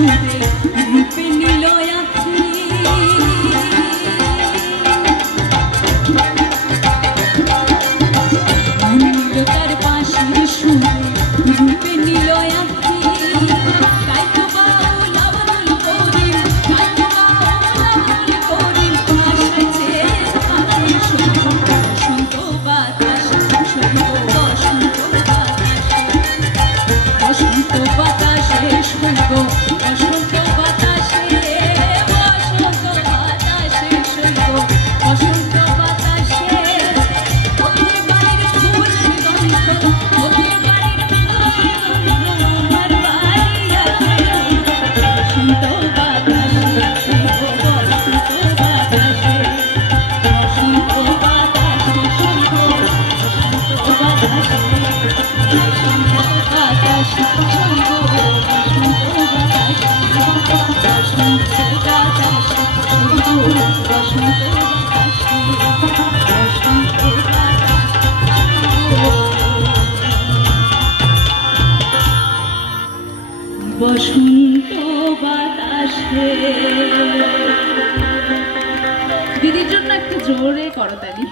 সুরে রূপে নিল আঁখি তার পাশের সুরে রূপে নিল আঁখি গাইতো বাউল আবুল করিম গাইতো বাউল আবুল করিম আশাইছে থাকে সৈব বসন্ত বাতাস সৈব বসন্ত বাতাসে সৈব বসন্ত বাতাসে বসন্ত বাতাসে সৈব বসন্ত বাতাসে ওদের বাড়ির ফুলের গন্ধ ওদের বাড়ির ফুলের গন্ধ আমার বাড়ি আছে বসন্ত বাতাসে সৈব বসন্ত বাতাসে বসন্ত বাতাসে সৈব বসন্ত বাতাসে বসন্ত বাতাসে সৈব বসন্ত বাতাসে দিদির জন্য একটু জোরে করতালি।